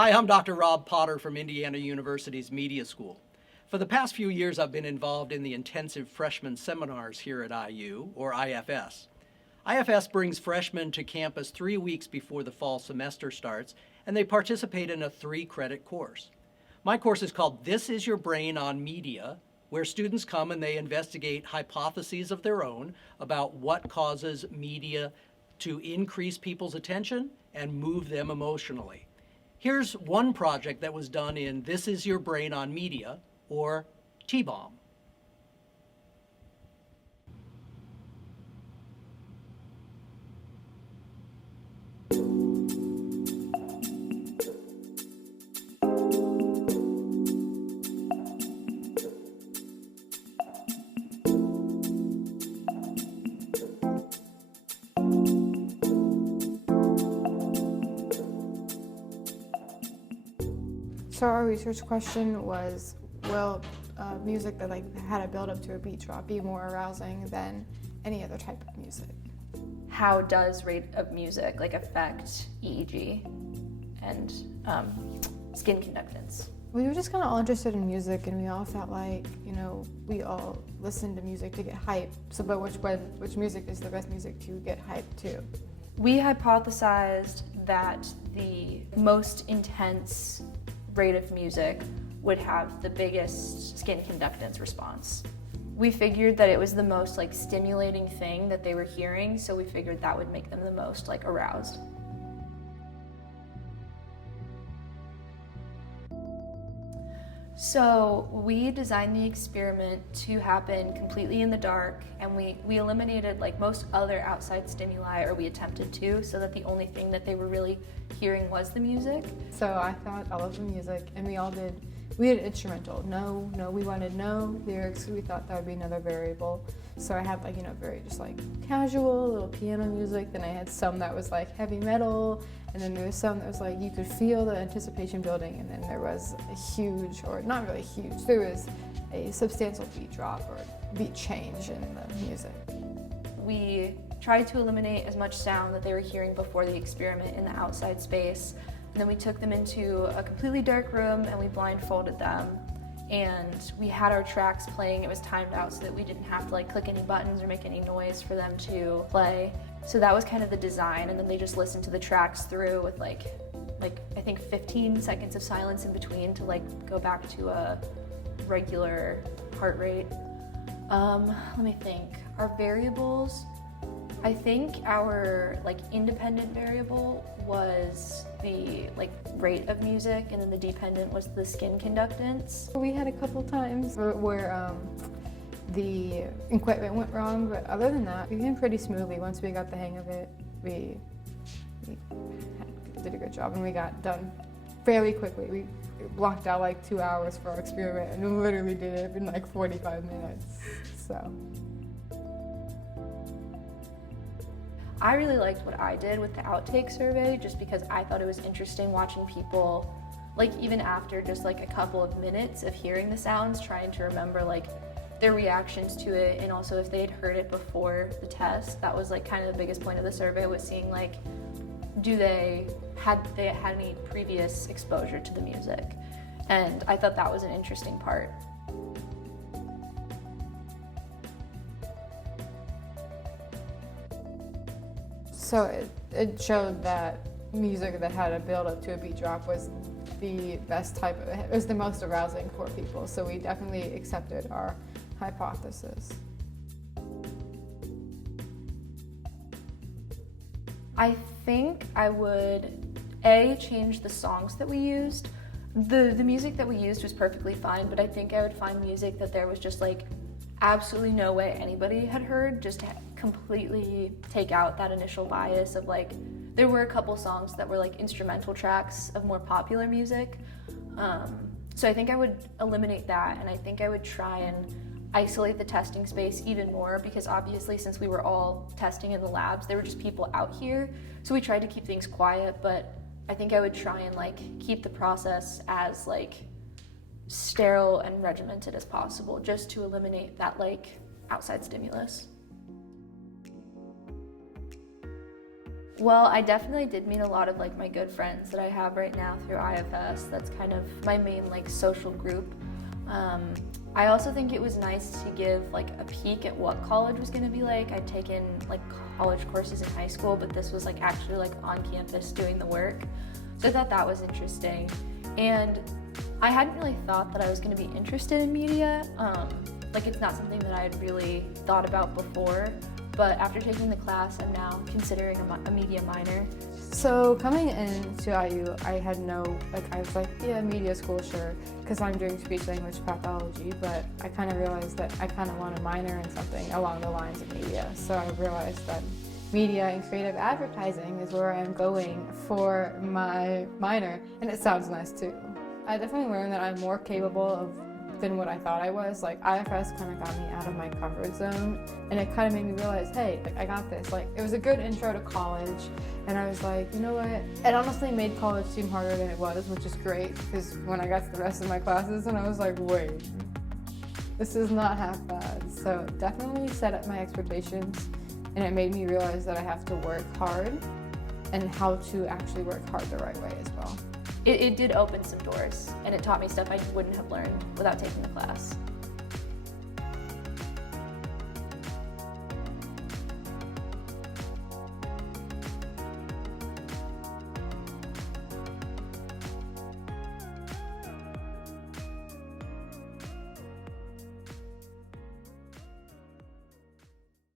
Hi, I'm Dr. Rob Potter from Indiana University's Media School. For the past few years, I've been involved in the intensive freshman seminars here at IU, or IFS. IFS brings freshmen to campus 3 weeks before the fall semester starts, and they participate in a 3-credit course. My course is called This Is Your Brain on Media, where students come and they investigate hypotheses of their own about what causes media to increase people's attention and move them emotionally. Here's one project that was done in This Is Your Brain on Media, or T-BOM. So our research question was, will music that had a build up to a beat drop be more arousing than any other type of music? How does rate of music affect EEG and skin conductance? We were just kind of all interested in music, and we all felt like, we all listen to music to get hype. So, but which music is the best music to get hype to? We hypothesized that the most intense rate of music would have the biggest skin conductance response. We figured that it was the most stimulating thing that they were hearing, so we figured that would make them the most aroused. So we designed the experiment to happen completely in the dark, and we eliminated most other outside stimuli, or we attempted to, so that the only thing that they were really hearing was the music. So I found all of the music, and we had instrumental. No, we wanted no lyrics. We thought that would be another variable. So I had very just casual little piano music. Then I had some that was heavy metal, and then there was some that was you could feel the anticipation building, and then there was a huge, or not really huge, there was a substantial beat drop or beat change in the music. We tried to eliminate as much sound that they were hearing before the experiment in the outside space. And then we took them into a completely dark room and we blindfolded them. And we had our tracks playing. It was timed out so that we didn't have to click any buttons or make any noise for them to play. So that was kind of the design. And then they just listened to the tracks through with I think 15 seconds of silence in between to go back to a regular heart rate. Let me think. Our variables, I think our independent variable was the rate of music, and then the dependent was the skin conductance. We had a couple times where the equipment went wrong, but other than that, we went pretty smoothly. Once we got the hang of it, we did a good job, and we got done fairly quickly. We blocked out 2 hours for our experiment, and we literally did it in 45 minutes. So. I really liked what I did with the outtake survey, just because I thought it was interesting watching people, even after just a couple of minutes of hearing the sounds, trying to remember their reactions to it, and also if they had heard it before the test. That was kind of the biggest point of the survey, was seeing do they had any previous exposure to the music, and I thought that was an interesting part. So it showed that music that had a build up to a beat drop was the best type of, it was the most arousing for people. So we definitely accepted our hypothesis. I think I would, change the songs that we used. The music that we used was perfectly fine, but I think I would find music that there was just absolutely no way anybody had heard, just to completely take out that initial bias of there were a couple songs that were instrumental tracks of more popular music. So I think I would eliminate that, and I think I would try and isolate the testing space even more, because obviously since we were all testing in the labs, there were just people out here. So we tried to keep things quiet, but I think I would try and keep the process as sterile and regimented as possible, just to eliminate that outside stimulus. Well, I definitely did meet a lot of like my good friends that I have right now through IFS. That's kind of my main like social group. I also think it was nice to give like a peek at what college was going to be like. I'd taken like college courses in high school, but this was like actually like on campus doing the work. So I thought that was interesting. And I hadn't really thought that I was going to be interested in media. Like it's not something that I had really thought about before. But after taking the class, I'm now considering a media minor. So coming into IU, I had I was like, yeah, media school, sure, because I'm doing speech language pathology, but I kind of realized that I kind of want to minor in something along the lines of media. So I realized that media and creative advertising is where I'm going for my minor, and it sounds nice too. I definitely learned that I'm more capable than what I thought I was. Like IFS kind of got me out of my comfort zone, and it kind of made me realize, hey, like I got this. Like it was a good intro to college, and I was like, you know what? It honestly made college seem harder than it was, which is great because when I got to the rest of my classes, and I was like, wait, this is not half bad. So definitely set up my expectations, and it made me realize that I have to work hard and how to actually work hard the right way as well. It did open some doors, and it taught me stuff I wouldn't have learned without taking the class.